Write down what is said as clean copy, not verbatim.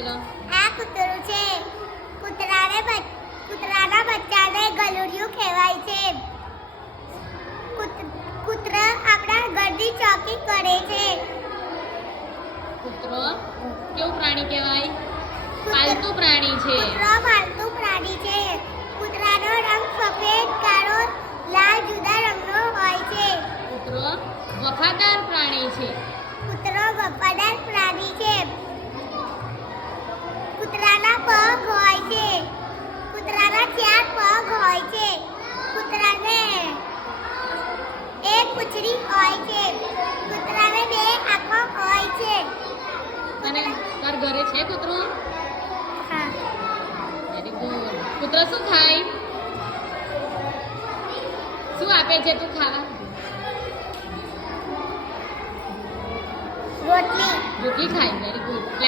બોલો. આ કૂતરું છે. કૂતરાના બચ્ચાને ગલુડિયું કહેવાય છે. કૂતરો આપણા ઘરની ચોકી કરે છે. કૂતરો કેવું પ્રાણી કહેવાય? પાલતુ પ્રાણી છે. કૂતરો પાલતુ પ્રાણી છે. કૂતરાનો રંગ સફેદ, કાળો, લાલ જુદા રંગનો હોય છે. કૂતરો વફાદાર પ્રાણી છે. કૂતરો વફાદાર પ્રાણી છે. કૂતરાના પગ હોય છે. કૂતરાના 4 પગ હોય છે. કૂતરાને એક પૂંછડી હોય છે. કૂતરાને 2 આંખો હોય છે. અને તાર ઘરે છે કૂતરો? હા. Very good. કૂતરો શું ખાય? શું આપે છે તું ખાવા? રોટલી. રોટલી ખાય. Very good.